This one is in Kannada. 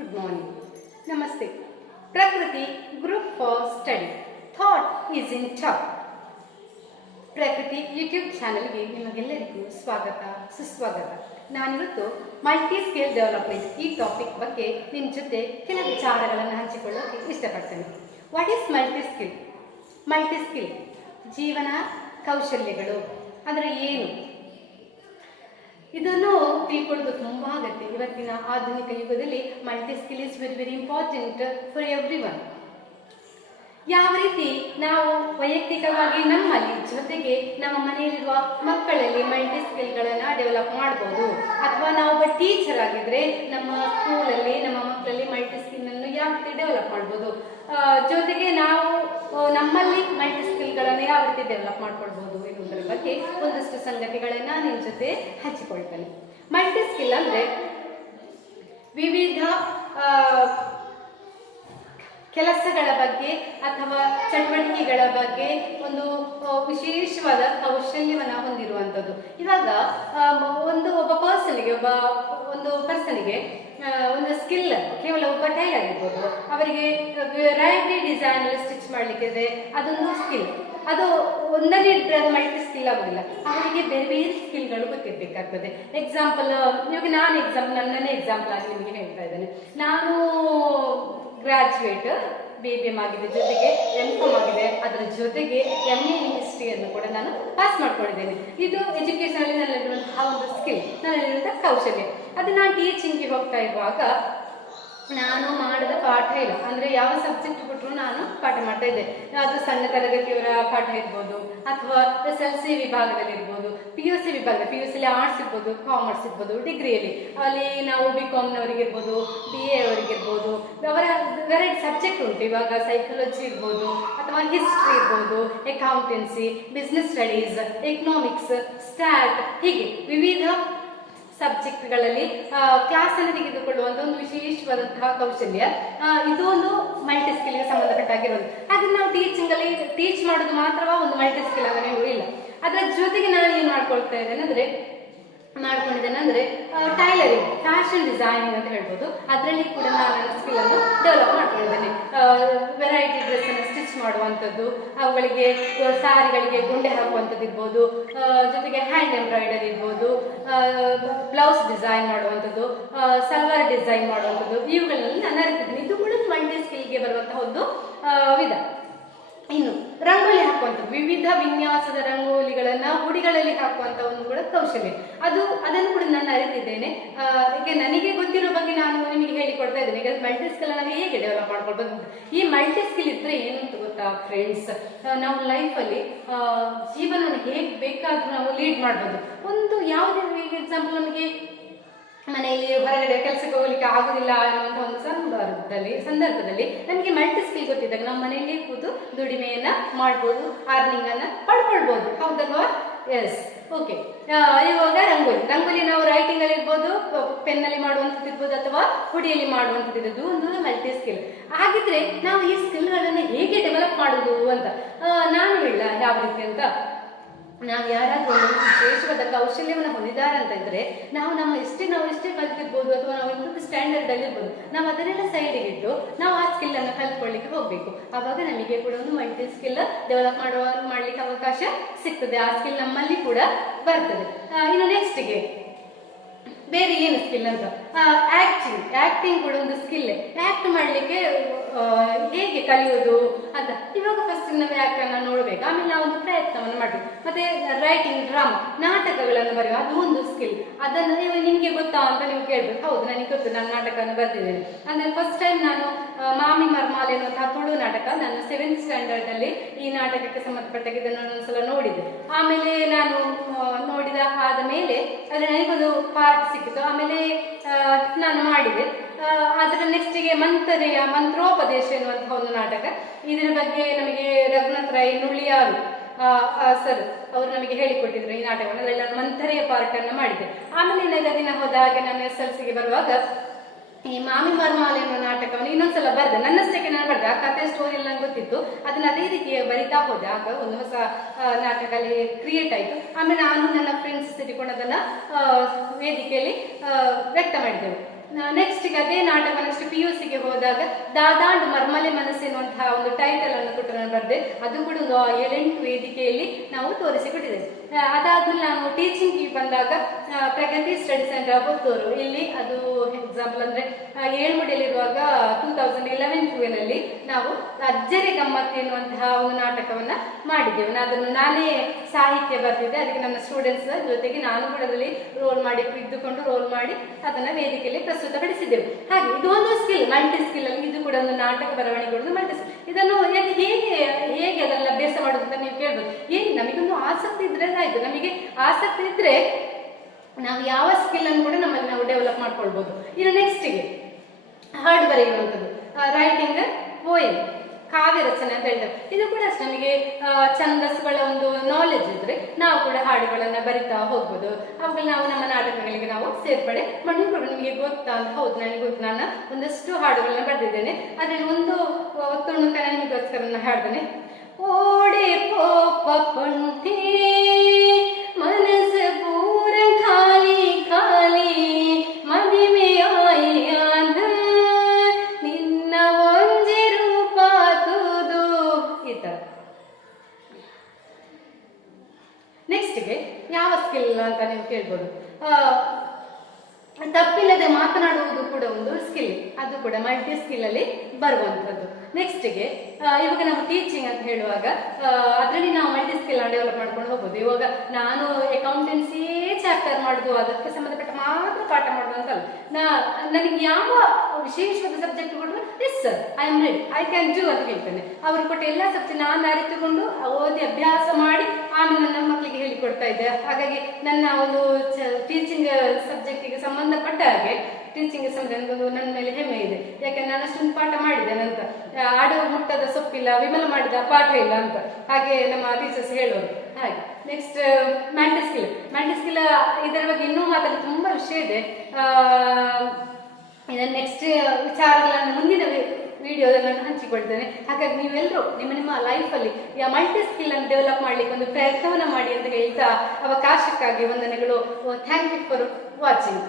Good morning. Namaste. Prakriti Group for Study. Thought is in top. ಪ್ರಕೃತಿ ಯೂಟ್ಯೂಬ್ ಚಾನಲ್ಗೆ ನಿಮಗೆಲ್ಲರಿಗೂ ಸ್ವಾಗತ ಸುಸ್ವಾಗತ. ನಾನಿವತ್ತು ಮಲ್ಟಿ ಸ್ಕಿಲ್ ಡೆವಲಪ್ಮೆಂಟ್ ಈ ಟಾಪಿಕ್ ಬಗ್ಗೆ ನಿಮ್ಮ ಜೊತೆ ಕೆಲವು ವಿಚಾರಗಳನ್ನು ಹಂಚಿಕೊಳ್ಳೋಕೆ ಇಷ್ಟಪಡ್ತೇನೆ. What is multi skill? Multi skill ಜೀವನ ಕೌಶಲ್ಯಗಳು ಅಂದರೆ ಏನು? ಇದನ್ನು ತಿಳ್ಕೊಳ್ಳೋದು ತುಂಬ ಅಗತ್ಯ. ಇವತ್ತಿನ ಆಧುನಿಕ ಯುಗದಲ್ಲಿ multi skill is very important for every one. ಯಾವ ರೀತಿ ನಾವು ವೈಯಕ್ತಿಕವಾಗಿ ನಮ್ಮಲ್ಲಿ ಜೊತೆಗೆ ನಮ್ಮ ಮನೆಯಲ್ಲಿರುವ ಮಕ್ಕಳಲ್ಲಿ ಮಲ್ಟಿ ಸ್ಕಿಲ್ಗಳನ್ನು ಡೆವಲಪ್ ಮಾಡ್ಬೋದು, ಅಥವಾ ನಾವೊಬ್ಬ ಟೀಚರ್ ಆಗಿದ್ರೆ ನಮ್ಮ ಸ್ಕೂಲಲ್ಲಿ ನಮ್ಮ ಮಕ್ಕಳಲ್ಲಿ ಮಲ್ಟಿ ಸ್ಕಿಲ್ನನ್ನು ಯಾವ ರೀತಿ ಡೆವಲಪ್ ಮಾಡ್ಬೋದು, ಜೊತೆಗೆ ನಾವು ನಮ್ಮಲ್ಲಿ ಮಲ್ಟಿ ಸ್ಕಿಲ್ಗಳನ್ನು ಯಾವ ರೀತಿ ಡೆವಲಪ್ ಮಾಡ್ಕೊಳ್ಬೋದು ಎನ್ನುವುದರ ಬಗ್ಗೆ ಒಂದಷ್ಟು ಸಂಗತಿಗಳನ್ನು ನಿಮ್ಮ ಜೊತೆ ಹಂಚಿಕೊಳ್ತೇನೆ. ಮಲ್ಟಿ ಸ್ಕಿಲ್ ಅಂದರೆ ವಿವಿಧ ಕೆಲಸಗಳ ಬಗ್ಗೆ ಅಥವಾ ಚಟುವಟಿಕೆಗಳ ಬಗ್ಗೆ ಒಂದು ವಿಶೇಷವಾದ ಕೌಶಲ್ಯವನ್ನು ಹೊಂದಿರುವಂಥದ್ದು. ಇವಾಗ ಒಬ್ಬ ಪರ್ಸನಿಗೆ ಒಂದು ಸ್ಕಿಲ್ ಕೇವಲ ಒಬ್ಬ ಟೈಲರ್ ಆಗಿರ್ಬೋದು, ಅವರಿಗೆ ವೆರೈಟಿ ಡಿಸೈನ್ ಸ್ಟಿಚ್ ಮಾಡಲಿಕ್ಕಿದೆ, ಅದೊಂದು ಸ್ಕಿಲ್. ಅದು ಒಂದನೇ ಇಟ್ಟರೆ ಅದು ಮಲ್ಟಿ ಸ್ಕಿಲ್ ಆಗೋದಿಲ್ಲ, ಅವರಿಗೆ ಬೇರೆ ಬೇರೆ ಸ್ಕಿಲ್ಗಳು ಗೊತ್ತಿರಬೇಕಾಗ್ತದೆ. ಎಕ್ಸಾಂಪಲ್, ಇವಾಗ ನನ್ನನ್ನೇ ಎಕ್ಸಾಂಪಲ್ ಆಗಿ ನಿಮಗೆ ಹೇಳ್ತಾ ಇದ್ದೇನೆ. ನಾನು ಗ್ರಾಜುಯೇಟ್ BBM ಆಗಿದೆ, ಜೊತೆಗೆ MCom ಆಗಿದೆ, ಅದರ ಜೊತೆಗೆ MA in ಹಿಸ್ಟ್ರಿಯನ್ನು ಕೂಡ ನಾನು ಪಾಸ್ ಮಾಡ್ಕೊಂಡಿದ್ದೇನೆ. ಇದು ಎಜುಕೇಶನ್ ಅಲ್ಲಿ ನನ್ನಲ್ಲಿರುವಂತಹ ಒಂದು ಸ್ಕಿಲ್, ನನ್ನಲ್ಲಿರುವಂತಹ ಕೌಶಲ್ಯ. ಅದು ನಾನು ಟೀಚಿಂಗ್ಗೆ ಹೋಗ್ತಾ ಇರುವಾಗ ನಾನು ಮಾಡಿದ ಪಾಠ ಇಲ್ಲ, ಅಂದರೆ ಯಾವ ಸಬ್ಜೆಕ್ಟ್ ಕೊಟ್ಟರು ನಾನು ಪಾಠ ಮಾಡ್ತಾ ಇದ್ದೆ. ಅದು ಸಣ್ಣ ತರಗತಿಯವರ ಪಾಠ ಇರ್ಬೋದು, ಅಥವಾ SLC ವಿಭಾಗದಲ್ಲಿ ಇರ್ಬೋದು, PUC ವಿಭಾಗ, PUC ಆರ್ಟ್ಸ್ ಇರ್ಬೋದು, ಕಾಮರ್ಸ್ ಇರ್ಬೋದು, ಡಿಗ್ರಿಯಲ್ಲಿ ಅಲ್ಲಿ ನಾವು BComನವರಿಗಿರ್ಬೋದು, BA ಅವರಿಗಿರ್ಬೋದು, ಅವರ ವೆರೈಟಿ ಸಬ್ಜೆಕ್ಟ್ ಉಂಟು. ಇವಾಗ ಸೈಕಾಲಜಿ ಇರ್ಬೋದು, ಅಥವಾ ಹಿಸ್ಟ್ರಿ ಇರ್ಬೋದು, accountancy, business studies, economics, stat, ಹೀಗೆ ವಿವಿಧ ಸಬ್ಜೆಕ್ಟ್ಗಳಲ್ಲಿ ಕ್ಲಾಸನ್ನು ತೆಗೆದುಕೊಳ್ಳುವಂಥ ಒಂದು ವಿಶೇಷವಾದಂತಹ ಕೌಶಲ್ಯ. ಇದು ಒಂದು ಮಲ್ಟಿ ಸ್ಕಿಲ್ಗೆ ಸಂಬಂಧಪಟ್ಟಾಗಿರೋದು. ಅದನ್ನು ನಾವು ಟೀಚಿಂಗಲ್ಲಿ ಟೀಚ್ ಮಾಡೋದು ಮಾತ್ರವಾ ಒಂದು ಮಲ್ಟಿ ಸ್ಕಿಲ್ ಆಗನೇ ಇಲ್ಲ. ಅದರ ಜೊತೆಗೆ ನಾನು ಏನು ಮಾಡ್ಕೊಂಡಿದ್ದೇನೆ ಅಂದರೆ ಟೈಲರಿಂಗ್, ಫ್ಯಾಷನ್ ಡಿಸೈನಿಂಗ್ ಅಂತ ಹೇಳ್ಬೋದು. ಅದರಲ್ಲಿ ಕೂಡ ನಾನು ನನ್ನ ಸ್ಕಿಲ್ಲನ್ನು ಡೆವಲಪ್ ಮಾಡ್ಕೊಂಡಿದ್ದೇನೆ. ವೆರೈಟಿ ಡ್ರೆಸ್ಸನ್ನು ಸ್ಟಿಚ್ ಮಾಡುವಂಥದ್ದು, ಅವುಗಳಿಗೆ ಸಾರಿಗಳಿಗೆ ಗುಂಡೆ ಹಾಕುವಂಥದ್ದು ಇರ್ಬೋದು, ಜೊತೆಗೆ ಹ್ಯಾಂಡ್ ಎಂಬ್ರಾಯ್ಡರಿ ಇರ್ಬೋದು, ಬ್ಲೌಸ್ ಡಿಸೈನ್ ಮಾಡುವಂಥದ್ದು, ಸಲ್ವಾರ್ ಡಿಸೈನ್ ಮಾಡುವಂಥದ್ದು, ಇವುಗಳಲ್ಲಿ ನಾನು ಅರಿತಿದ್ದೀನಿ. ಇದು ಕೂಡ ಮಲ್ಟಿ ಸ್ಕಿಲ್ಗೆ ಬರುವಂತಹ ಒಂದು ವಿಧ. ಇನ್ನು ರಂಗೋಲಿ ಹಾಕುವಂಥದ್ದು, ವಿವಿಧ ವಿನ್ಯಾಸದ ರಂಗೋಲಿಗಳನ್ನು ಹುಡಿಗಳಲ್ಲಿ ಹಾಕುವಂಥ ಒಂದು ಕೂಡ ಕೌಶಲ್ಯ. ಅದನ್ನು ಕೂಡ ನಾನು ಅರಿತಿದ್ದೇನೆ. ಈಗ ನನಗೆ ಗೊತ್ತಿರೋ ಬಗ್ಗೆ ನಾನು ನಿಮಗೆ ಹೇಳಿಕೊಡ್ತಾ ಇದ್ದೇನೆ. ಈಗ ಮಲ್ಟಿ ಸ್ಕಿಲ್ ನಾವು ಹೇಗೆ ಡೆವಲಪ್ ಮಾಡ್ಕೊಳ್ಬೋದು. ಈ ಮಲ್ಟಿ ಸ್ಕಿಲ್ ಇದ್ರೆ ಏನಂತ ಗೊತ್ತಾ ಫ್ರೆಂಡ್ಸ್, ನಾವು ಲೈಫಲ್ಲಿ ಜೀವನವನ್ನು ಹೇಗೆ ಬೇಕಾದ್ರೂ ನಾವು ಲೀಡ್ ಮಾಡ್ಬೋದು. ಒಂದು ಯಾವುದೇ ಈಗ ಎಕ್ಸಾಂಪಲ್, ನಮಗೆ ಮನೆಯಲ್ಲಿ ಹೊರಗಡೆ ಕೆಲಸಕ್ಕೆ ಹೋಗ್ಲಿಕ್ಕೆ ಆಗುದಿಲ್ಲ ಅನ್ನುವಂಥ ಒಂದು ಸಂದರ್ಭದಲ್ಲಿ ನಮಗೆ ಮಲ್ಟಿ ಸ್ಕಿಲ್ ಗೊತ್ತಿದ್ದಾಗ ನಮ್ಮ ಮನೆಯಲ್ಲಿ ಕೂತು ದುಡಿಮೆಯನ್ನ ಮಾಡ್ಬೋದು, ಅರ್ನಿಂಗ್ ಅನ್ನ ಪಡ್ಕೊಳ್ಬೋದು. ಹೌದಲ್ವಾ? Yes, okay. ಇವಾಗ ರಂಗೋಲಿ ನಾವು ರೈಟಿಂಗ್ ಅಲ್ಲಿ ಇರ್ಬೋದು, ಪೆನ್ನಲ್ಲಿ ಮಾಡುವಂಥದ್ದು ಇರ್ಬೋದು, ಅಥವಾ ಹುಡಿಯಲ್ಲಿ ಮಾಡುವಂಥದ್ದು ಇರೋದು ಒಂದು ಮಲ್ಟಿ ಸ್ಕಿಲ್. ಹಾಗಿದ್ರೆ ನಾವು ಈ ಸ್ಕಿಲ್ಗಳನ್ನು ಹೇಗೆ ಡೆವಲಪ್ ಮಾಡೋದು ಅಂತ ನಾನು ಹೇಳ ಯಾವ ರೀತಿ ಅಂತ. ನಾವು ಯಾರಾದ್ರೂ ವಿಶೇಷವಾದ ಕೌಶಲ್ಯವನ್ನು ಹೊಂದಿದ್ದಾರೆ ಅಂತ ಇದ್ರೆ ನಾವು ಎಷ್ಟೇ ಕಲ್ತಿರ್ಬೋದು, ಅಥವಾ ನಾವು ಇಂಥದ್ದು ಸ್ಟ್ಯಾಂಡರ್ಡ್ ಅಲ್ಲಿ ಇರ್ಬೋದು, ನಾವು ಅದನ್ನೆಲ್ಲ ಸೈಡಿಗೆ ಇಟ್ಟು ನಾವು ಆ ಸ್ಕಿಲ್ ಅನ್ನು ಕಲ್ತ್ಕೊಳ್ಳಿಕ್ಕೆ ಹೋಗ್ಬೇಕು. ಆವಾಗ ನಮಗೆ ಕೂಡ ಒಂದು ಮಲ್ಟಿ ಸ್ಕಿಲ್ ಡೆವಲಪ್ ಮಾಡ್ಲಿಕ್ಕೆ ಅವಕಾಶ ಸಿಗ್ತದೆ. ಆ ಸ್ಕಿಲ್ ನಮ್ಮಲ್ಲಿ ಕೂಡ ಬರ್ತದೆ. ಇನ್ನು ನೆಕ್ಸ್ಟ್ಗೆ ಬೇರೆ ಏನು ಸ್ಕಿಲ್ ಅಂತ, ಆಕ್ಟಿಂಗ್ ಕೂಡ ಒಂದು ಸ್ಕಿಲ್. ಆಕ್ಟ್ ಮಾಡ್ಲಿಕ್ಕೆ ಹೇಗೆ ಕಲಿಯೋದು ಅಂತ ಇವಾಗ ಫಸ್ಟ್ ನಾವು ಆಕ್ಟನ್ನು ನೋಡ್ಬೇಕು, ಆಮೇಲೆ ನಾವು ಒಂದು ಪ್ರಯತ್ನವನ್ನು ಮಾಡ್ಬೇಕು. ಮತ್ತೆ ರೈಟಿಂಗ್, ಡ್ರಾಮಾ, ನಾಟಕಗಳನ್ನು ಬರೆಯುವ, ಅದು ಒಂದು ಸ್ಕಿಲ್. ಅದನ್ನು ನಿಮ್ಗೆ ಗೊತ್ತಾ ಅಂತ ನೀವು ಕೇಳ್ಬೇಕು. ಹೌದು, ನನಗೆ ಗೊತ್ತು, ನಾನು ನಾಟಕವನ್ನು ಬರ್ತಿದ್ದೇನೆ. ಅಂದ್ರೆ ಫಸ್ಟ್ ಟೈಮ್ ನಾನು ಮಾಮಿ ಮರ್ಮಾಲೆ ಎನ್ನುವಂತಹ ತುಳು ನಾಟಕ, ನಾನು 7th ಸ್ಟ್ಯಾಂಡರ್ಡ್ ಅಲ್ಲಿ ಈ ನಾಟಕಕ್ಕೆ ಸಂಬಂಧಪಟ್ಟಾಗ ಇದನ್ನು ಒಂದ್ಸಲ ನೋಡಿದ್ದೆ. ಆಮೇಲೆ ನಾನು ಆದ ಮೇಲೆ ಅದ್ರ ನನಗೊಂದು ಪಾರ್ಟ್ ಸಿಕ್ಕಿತು. ಆಮೇಲೆ ನಾನು ಮಾಡಿದೆ. ಅದರ ನೆಕ್ಸ್ಟಿಗೆ ಮಂತ್ರೋಪದೇಶ ಎನ್ನುವಂತಹ ಒಂದು ನಾಟಕ. ಇದರ ಬಗ್ಗೆ ನಮಗೆ ರಘುನಾಥ್ ರೈ ನುಳಿಯಾರು ಸರ್ ಅವರು ನಮಗೆ ಹೇಳಿಕೊಟ್ಟಿದ್ರು ಈ ನಾಟಕವನ್ನು. ಅದರಲ್ಲಿ ನಾನು ಮಂಥರೆಯ ಪಾರ್ಟ್ ಅನ್ನು ಮಾಡಿದ್ದೆ. ಆಮೇಲೆ ಏನಾದ ದಿನ ಹೋದ ಹಾಗೆ ನಾನು SLCಗೆ ಬರುವಾಗ ಈ ಮಾಮಿ ಮರ್ಮಾಲೆ ಎನ್ನುವ ನಾಟಕವನ್ನು ಇನ್ನೊಂದ್ಸಲ ಬರ್ದೆ. ನನ್ನಷ್ಟಕ್ಕೆ ನಾನು ಬರ್ದೆ. ಆ ಕಥೆ ಸ್ಟೋರಿ ಎಲ್ಲ ನಂಗೆ ಗೊತ್ತಿತ್ತು. ಅದನ್ನ ಅದೇ ರೀತಿ ಬರಿತಾ ಹೋದೆ. ಆಗ ಒಂದು ಹೊಸ ನಾಟಕ ಅಲ್ಲಿ ಕ್ರಿಯೇಟ್ ಆಯಿತು. ಆಮೇಲೆ ನಾನು ನನ್ನ ಫ್ರೆಂಡ್ಸ್ ಸೇರಿಕೊಂಡು ಅದನ್ನ ವೇದಿಕೆಯಲ್ಲಿ ವ್ಯಕ್ತ ಮಾಡಿದ್ದೆವು. ನೆಕ್ಸ್ಟ್ಗೆ ಅದೇ ನಾಟಕ ನೆಕ್ಸ್ಟ್ PUC ಗೆ ಹೋದಾಗ ದಾದಾಂಡು ಮರ್ಮಲೆ ಮನಸ್ಸು ಎನ್ನುವಂತಹ ಒಂದು ಟೈಟಲ್ ಅನ್ನು ಕೊಟ್ಟು ನಾನು ಬರೆದೆ. ಅದು ಕೂಡ ಒಂದು 7-8 ವೇದಿಕೆಯಲ್ಲಿ ನಾವು ತೋರಿಸಿಕೊಟ್ಟಿದ್ದೇವೆ. ಅದಾದ್ಮೇಲೆ ನಾನು ಟೀಚಿಂಗ್ ಗೆ ಬಂದಾಗ ಪ್ರಗತಿ ಸ್ಟಡಿ ಸೆಂಟರ್ ಪುತ್ತೂರು, ಇಲ್ಲಿ ಅದು ಎಕ್ಸಾಂಪಲ್ ಅಂದ್ರೆ ಏಳ್ಮುಡಿಯಲ್ಲಿರುವಾಗ 2011-12 ನಾವು ಅಜ್ಜರಿ ಗಮ್ಮತ್ತು ಎನ್ನುವಂತಹ ಒಂದು ನಾಟಕವನ್ನ ಮಾಡಿದ್ದೆವು. ಅದನ್ನು ನಾನೇ ಸಾಹಿತ್ಯ ಬರ್ತಿದ್ದೆ, ಅದಕ್ಕೆ ನನ್ನ ಸ್ಟೂಡೆಂಟ್ಸ್ ಜೊತೆಗೆ ನಾನು ಕೂಡ ಅದರಲ್ಲಿ ರೋಲ್ ಮಾಡಿ ಇದ್ದುಕೊಂಡು ರೋಲ್ ಮಾಡಿ ಅದನ್ನ ವೇದಿಕೆಯಲ್ಲಿ ಪ್ರಸ್ತುತಪಡಿಸಿದ್ದೆವು. ಹಾಗೆ ಇದು ಒಂದು ಸ್ಕಿಲ್, ಮಲ್ಟಿ ಸ್ಕಿಲ್ ಅಲ್ಲಿ ಇದು ಕೂಡ ಒಂದು ನಾಟಕ ಬರವಣಿಗೆ ಮಲ್ಟಿ ಸ್ಕಿಲ್. ಇದನ್ನು ಹೇಗೆ ಅದನ್ನ ಅಭ್ಯಾಸ ಮಾಡೋದು ಅಂತ ನೀವು ಕೇಳ್ಬೋದು. ನಮಗೊಂದು ಆಸಕ್ತಿ ಇದ್ರೆ ಆಯ್ತು, ನಮಗೆ ಆಸಕ್ತಿ ಇದ್ರೆ ನಾವು ಯಾವ ಸ್ಕಿಲ್ ಅನ್ನು ಕೂಡ ನಮ್ಮಲ್ಲಿ ನಾವು ಡೆವಲಪ್ ಮಾಡ್ಕೊಳ್ಬಹುದು. ಇನ್ನು ನೆಕ್ಸ್ಟ್ಗೆ ಹಾಡು ಬರೆಯುವಂಥದ್ದು, ರೈಟಿಂಗ್ ಪೋಯಮ್, ಕಾವ್ಯ ರಚನೆ ಅಂತ ಹೇಳ್ತಾರೆ. ಇದು ಕೂಡ ಅಷ್ಟೇ, ನಮಗೆ ಛಂದಸ್ಸುಗಳ ಒಂದು ನಾಲೆಜ್ ಇದ್ರೆ ನಾವು ಕೂಡ ಹಾಡುಗಳನ್ನ ಬರಿತಾ ಹೋಗ್ಬೋದು. ಅವುಗಳು ನಾವು ನಮ್ಮ ನಾಟಕಗಳಿಗೆ ನಾವು ಸೇರ್ಪಡೆ ಮಾಡಿಕೊಂಡು ನಿಮಗೆ ಗೊತ್ತಾ ಅಂತ. ಹೌದು, ನನಗೆ ಗೊತ್ತು, ನಾನು ಒಂದಷ್ಟು ಹಾಡುಗಳನ್ನ ಬರೆದಿದ್ದೇನೆ. ಅದರಲ್ಲಿ ಒಂದು ತುಣುಕನ ನಿಮಗೋಸ್ಕರ ನಾನು ಹಾಡ್ತೇನೆ. ಓಡೆ ಪೋಪ ಪುಂಟಿ ಮನಸ್ಸು ಪೂರ ಖಾಲಿ ಖಾಲಿ ಮದಿಮೆ ಆಯ್ಯಾನ ನಿನ್ನ ಒಂಜಿ ರೂಪ ತೂದು, ಈ ತರ. ನೆಕ್ಸ್ಟ್ಗೆ ಯಾವ ಸ್ಕಿಲ್ ಅಂತ ನೀವು ಕೇಳ್ಬೋದು. ತಪ್ಪಿಲ್ಲದೆ ಮಾತನಾಡುವುದು ಕೂಡ ಒಂದು ಸ್ಕಿಲ್, ಅದು ಕೂಡ ಮಲ್ಟಿ ಸ್ಕಿಲ್ ಅಲ್ಲಿ ಬರುವಂಥದ್ದು. ನೆಕ್ಸ್ಟ್ಗೆ ಇವಾಗ ನಾವು ಟೀಚಿಂಗ್ ಅಂತ ಹೇಳುವಾಗ ಅದರಲ್ಲಿ ನಾವು ಮಲ್ಟಿ ಸ್ಕಿಲ್ ಡೆವಲಪ್ ಮಾಡ್ಕೊಂಡು ಹೋಗ್ಬೋದು. ಇವಾಗ ನಾನು ಅಕೌಂಟೆನ್ಸಿಯೇ ಚಾಪ್ಟರ್ ಮಾಡುದು, ಅದಕ್ಕೆ ಸಂಬಂಧಪಟ್ಟ ಮಾತ್ರ ಪಾಠ ಮಾಡುದು ಅಂತಲ್ಲ. ನನಗೆ ಯಾವ ವಿಶೇಷವಾದ ಸಬ್ಜೆಕ್ಟ್ ಕೊಟ್ಟರು, yes sir I am ready, I can do ಅಂತ ಹೇಳ್ತೇನೆ. ಅವರು ಕೊಟ್ಟ ಎಲ್ಲ ಸಬ್ಜೆಕ್ಟ್ ನಾನು ಅರಿತುಕೊಂಡು ಓದಿ ಅಭ್ಯಾಸ ಮಾಡಿ ಆಮೇಲೆ ನನ್ನ ಮಕ್ಕಳಿಗೆ ಹೇಳಿಕೊಡ್ತಾ ಇದ್ದೆ. ಹಾಗಾಗಿ ನನ್ನ ಒಂದು ಟೀಚಿಂಗ್ ಸಬ್ಜೆಕ್ಟಿಗೆ ಸಂಬಂಧಪಟ್ಟ ಹಾಗೆ ಟೀಚಿಂಗ್ ಸಂಬಂಧ ನನ್ನ ಮೇಲೆ ಹೆಮ್ಮೆ ಇದೆ. ಯಾಕಂದ್ರೆ ನಾನು ಅಷ್ಟೊಂದು ಪಾಠ ಮಾಡಿದ್ದೇನೆ ಅಂತ. ಆಡುವ ಮುಟ್ಟದ ಸೊಪ್ಪಿಲ್ಲ, ವಿಮಲ ಮಾಡಿದ ಪಾಠ ಇಲ್ಲ ಅಂತ ಹಾಗೆ ನಮ್ಮ ಟೀಚರ್ಸ್ ಹೇಳೋರು. ಹಾಗೆ ನೆಕ್ಸ್ಟ್ ಮ್ಯಾಂಟಿ ಸ್ಕಿಲ್, ಇದರ ಬಗ್ಗೆ ಇನ್ನೂ ಮಾತಾಡಲು ತುಂಬಾ ವಿಷಯ ಇದೆ. ನೆಕ್ಸ್ಟ್ ವಿಚಾರಗಳನ್ನು ಮುಂದಿನ ವಿಡಿಯೋದಲ್ಲಿ ನಾನು ಹಂಚಿಕೊಳ್ತೇನೆ. ಹಾಗಾಗಿ ನೀವೆಲ್ಲರೂ ನಿಮ್ಮ ಲೈಫಲ್ಲಿ ಮಲ್ಟಿ ಸ್ಕಿಲ್ ಅನ್ನು ಡೆವಲಪ್ ಮಾಡ್ಲಿಕ್ಕೆ ಒಂದು ಪ್ರಯತ್ನವನ್ನ ಮಾಡಿ ಅಂತ ಹೇಳ್ತಾ ಅವಕಾಶಕ್ಕಾಗಿ ವಂದನೆಗಳು. Thank you for watching.